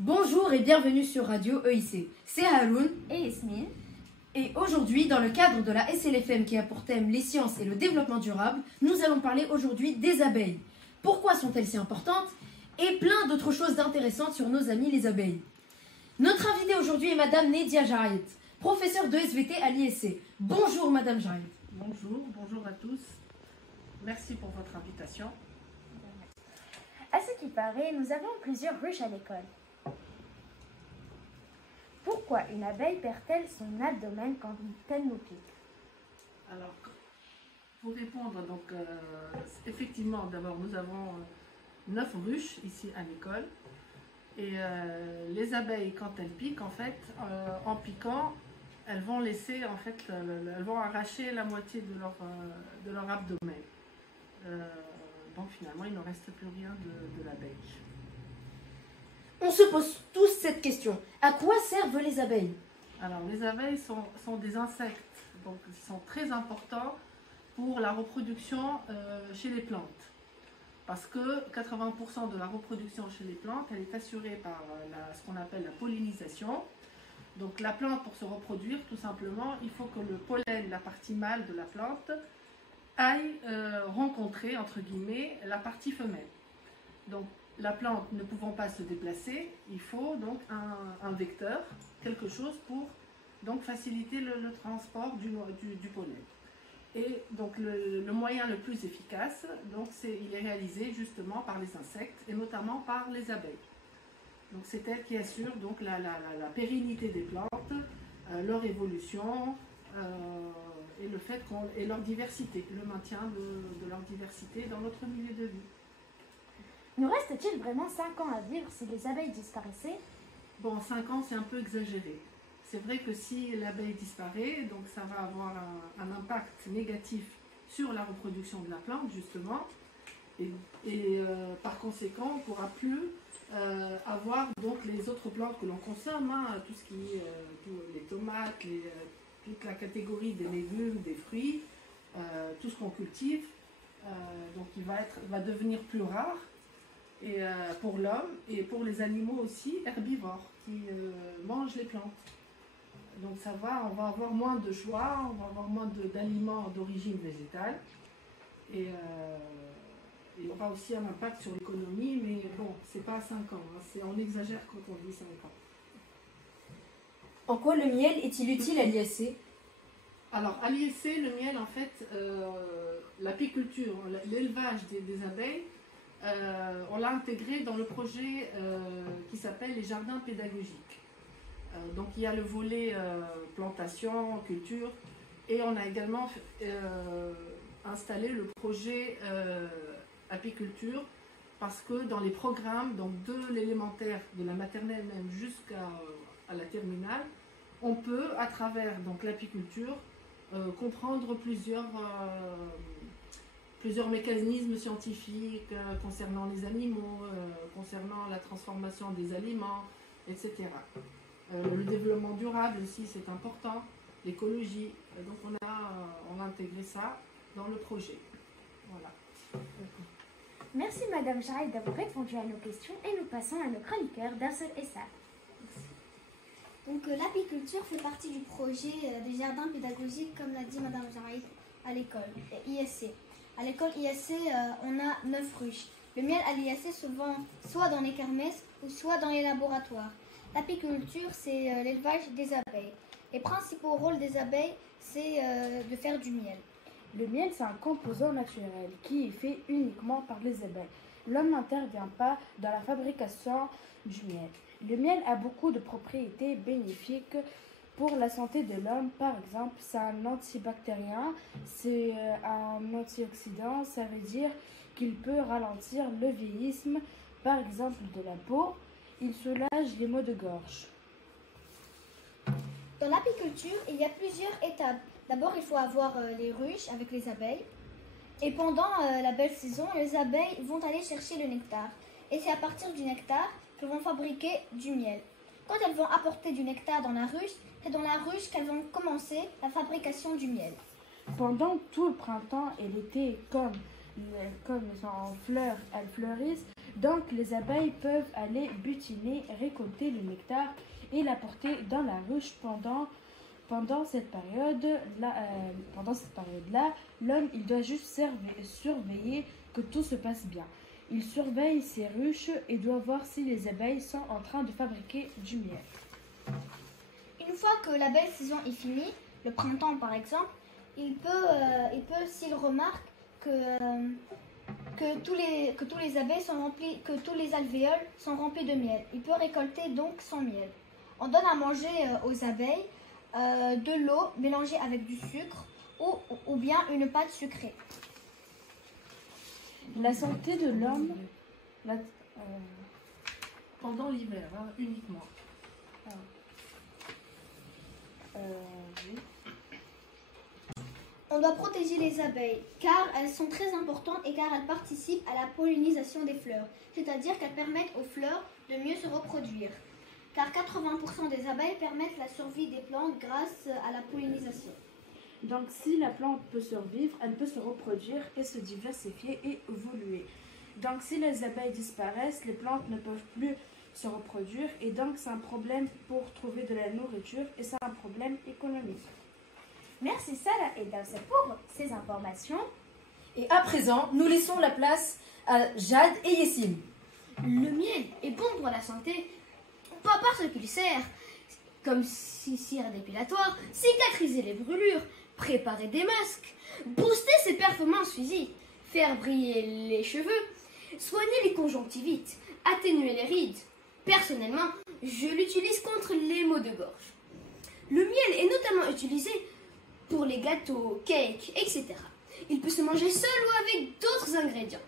Bonjour et bienvenue sur Radio EIC. C'est Haroun et Yasmine. Et aujourd'hui, dans le cadre de la SLFM qui a pour thème les sciences et le développement durable, nous allons parler aujourd'hui des abeilles. Pourquoi sont-elles si importantes? Et plein d'autres choses intéressantes sur nos amis les abeilles. Notre invitée aujourd'hui est Madame Nedia Jarayet, professeure de SVT à l'ISC. Bonjour Madame Jarayet. Bonjour à tous. Merci pour votre invitation. À ce qui paraît, nous avons plusieurs ruches à l'école. Pourquoi une abeille perd-elle son abdomen quand elle nous pique? Alors, pour répondre, effectivement, d'abord, nous avons 9 ruches ici à l'école. Et les abeilles, quand elles piquent, en fait, en piquant, elles vont laisser, en fait, elles vont arracher la moitié de leur abdomen. Donc finalement, il ne reste plus rien de l'abeille. On se pose tous cette question. À quoi servent les abeilles? Alors, les abeilles sont des insectes, donc ils sont très importants pour la reproduction chez les plantes. Parce que 80% de la reproduction chez les plantes, elle est assurée par ce qu'on appelle la pollinisation. Donc la plante, pour se reproduire, tout simplement, il faut que le pollen, la partie mâle de la plante, aille rencontrer, entre guillemets, la partie femelle. Donc la plante ne pouvant pas se déplacer, il faut donc un vecteur, quelque chose pour donc faciliter le transport du pollen. Et donc le moyen le plus efficace, il est réalisé justement par les insectes et notamment par les abeilles. Donc c'est elles qui assurent donc la pérennité des plantes, leur évolution et leur diversité, le maintien de leur diversité dans notre milieu de vie. Nous reste-t-il vraiment 5 ans à vivre si les abeilles disparaissaient? Bon, 5 ans c'est un peu exagéré. C'est vrai que si l'abeille disparaît, donc ça va avoir un impact négatif sur la reproduction de la plante, justement. Et par conséquent, on ne pourra plus avoir donc les autres plantes que l'on consomme, tout ce qui est les tomates, toute la catégorie des légumes, des fruits, tout ce qu'on cultive. Donc il va devenir plus rare et, pour l'homme et pour les animaux aussi herbivores qui mangent les plantes. Donc on va avoir moins de choix, on va avoir moins d'aliments d'origine végétale et il y aura aussi un impact sur l'économie, mais bon, c'est pas à 5 ans, on exagère quand on dit 5 ans. En quoi le miel est-il utile à l'ISC? Alors à l'ISC, le miel en fait, l'apiculture, l'élevage des abeilles, on l'a intégré dans le projet qui s'appelle les jardins pédagogiques. Donc il y a le volet plantation, culture, et on a également installé le projet apiculture parce que dans les programmes, donc de l'élémentaire, de la maternelle même jusqu'à la terminale, on peut à travers l'apiculture comprendre plusieurs mécanismes scientifiques concernant les animaux, concernant la transformation des aliments, etc. Le développement durable aussi, c'est important, l'écologie. Donc on a intégré ça dans le projet. Voilà. Merci Madame Jarayet d'avoir répondu à nos questions et nous passons à nos chroniqueurs Darsel et Sab. Donc l'apiculture fait partie du projet des jardins pédagogiques, comme l'a dit Madame Jarayet, à l'école ISC. À l'école ISC, on a 9 ruches. Le miel à l'ISC se vend soit dans les kermesses ou soit dans les laboratoires. L'apiculture, c'est l'élevage des abeilles. Les principaux rôles des abeilles, c'est de faire du miel. Le miel, c'est un composant naturel qui est fait uniquement par les abeilles. L'homme n'intervient pas dans la fabrication du miel. Le miel a beaucoup de propriétés bénéfiques pour la santé de l'homme. Par exemple, c'est un antibactérien, c'est un antioxydant, ça veut dire qu'il peut ralentir le vieillissement, par exemple de la peau. Il soulage les maux de gorge. Dans l'apiculture, il y a plusieurs étapes. D'abord, il faut avoir les ruches avec les abeilles. Et pendant la belle saison, les abeilles vont aller chercher le nectar. Et c'est à partir du nectar qu'elles vont fabriquer du miel. Quand elles vont apporter du nectar dans la ruche, c'est dans la ruche qu'elles vont commencer la fabrication du miel. Pendant tout le printemps et l'été, comme elles sont en fleurs, elles fleurissent, Donc les abeilles peuvent aller butiner, récolter le nectar et l'apporter dans la ruche pendant cette période-là. L'homme, il doit juste surveiller que tout se passe bien. Il surveille ses ruches et doit voir si les abeilles sont en train de fabriquer du miel. Une fois que la belle saison est finie, le printemps par exemple, il peut s'il remarque que tous les abeilles sont remplis, que tous les alvéoles sont remplis de miel. Il peut récolter donc son miel. On donne à manger aux abeilles de l'eau mélangée avec du sucre ou bien une pâte sucrée. La santé de l'homme, Pendant l'hiver, hein, uniquement. oui. On doit protéger les abeilles car elles sont très importantes et car elles participent à la pollinisation des fleurs, c'est-à-dire qu'elles permettent aux fleurs de mieux se reproduire. Car 80% des abeilles permettent la survie des plantes grâce à la pollinisation. Donc si la plante peut survivre, elle peut se reproduire et se diversifier et évoluer. Donc si les abeilles disparaissent, les plantes ne peuvent plus se reproduire et donc c'est un problème pour trouver de la nourriture et c'est un problème économique. Merci Sarah et Dawsa pour ces informations. Et à présent, nous laissons la place à Jade et Yessine. Le miel est bon pour la santé, pas parce qu'il sert comme cire dépilatoire, cicatriser les brûlures, préparer des masques, booster ses performances physiques, faire briller les cheveux, soigner les conjonctivites, atténuer les rides. Personnellement, je l'utilise contre les maux de gorge. Le miel est notamment utilisé pour les gâteaux, cakes, etc. Il peut se manger seul ou avec d'autres ingrédients.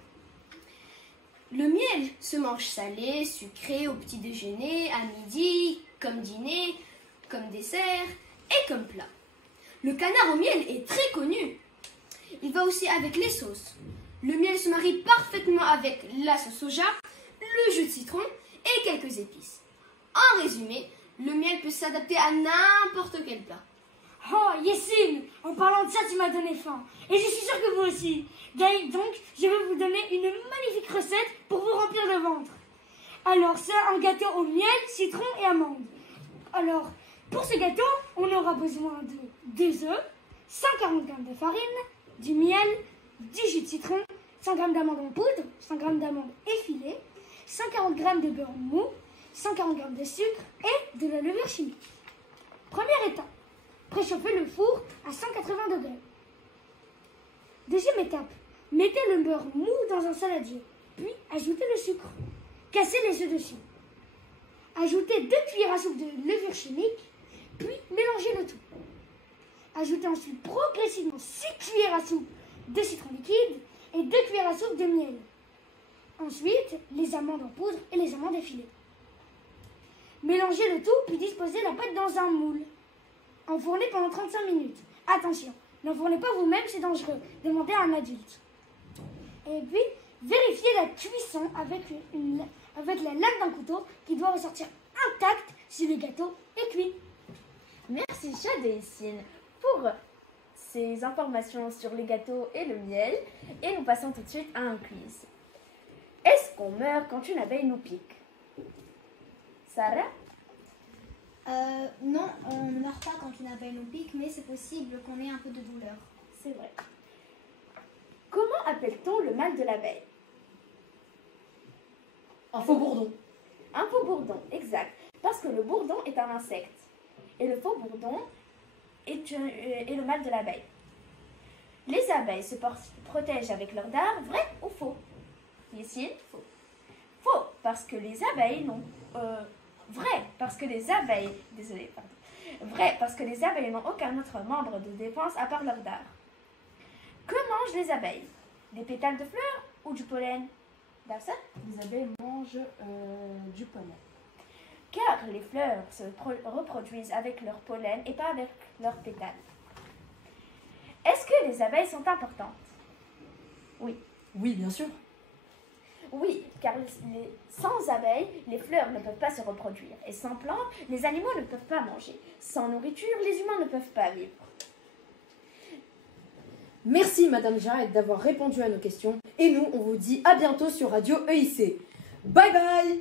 Le miel se mange salé, sucré au petit déjeuner, à midi, comme dîner, comme dessert et comme plat. Le canard au miel est très connu. Il va aussi avec les sauces. Le miel se marie parfaitement avec la sauce soja, le jus de citron et quelques épices. En résumé, le miel peut s'adapter à n'importe quel plat. Oh, Yessine, en parlant de ça, tu m'as donné faim. Et je suis sûre que vous aussi. Donc, je vais vous donner une magnifique recette pour vous remplir le ventre. Alors, c'est un gâteau au miel, citron et amandes. Alors, pour ce gâteau, on aura besoin de 2 œufs, 140 g de farine, du miel, du jus de citron, 100 g d'amandes en poudre, 100 g d'amandes effilées, 140 g de beurre mou, 140 g de sucre et de la levure chimique. Première étape. Préchauffez le four à 180 degrés. Deuxième étape, mettez le beurre mou dans un saladier, puis ajoutez le sucre. Cassez les œufs dessus. Ajoutez 2 cuillères à soupe de levure chimique, puis mélangez le tout. Ajoutez ensuite progressivement 6 cuillères à soupe de citron liquide et 2 cuillères à soupe de miel. Ensuite, les amandes en poudre et les amandes effilées. Mélangez le tout, puis disposez la pâte dans un moule. Enfournez pendant 35 minutes. Attention, n'enfournez pas vous-même, c'est dangereux. Demandez à un adulte. Et puis, vérifiez la cuisson avec la lame d'un couteau qui doit ressortir intacte si le gâteau est cuit. Merci Jade et Yessine pour ces informations sur les gâteaux et le miel. Et nous passons tout de suite à un quiz. Est-ce qu'on meurt quand une abeille nous pique? Sarah? Non, on ne meurt pas quand une abeille nous pique, mais c'est possible qu'on ait un peu de douleur. C'est vrai. Comment appelle-t-on le mal de l'abeille? Un faux bourdon. Un faux bourdon, exact. Parce que le bourdon est un insecte. Et le faux bourdon est le mal de l'abeille. Les abeilles se protègent avec leur dard, vrai ou faux? Ici, faux. Faux, parce que les abeilles n'ont... vrai, parce que les abeilles... Désolée, pardon. Vrai, parce que les abeilles n'ont aucun autre membre de défense à part leur dard. Que mangent les abeilles? Des pétales de fleurs ou du pollen? Dawsa? Les abeilles mangent du pollen. Car les fleurs se reproduisent avec leur pollen et pas avec leurs pétales. Est-ce que les abeilles sont importantes? Oui. Oui, bien sûr. Oui, car sans abeilles, les fleurs ne peuvent pas se reproduire. Et sans plantes, les animaux ne peuvent pas manger. Sans nourriture, les humains ne peuvent pas vivre. Merci Madame Jade d'avoir répondu à nos questions. Et nous, on vous dit à bientôt sur Radio EIC. Bye bye!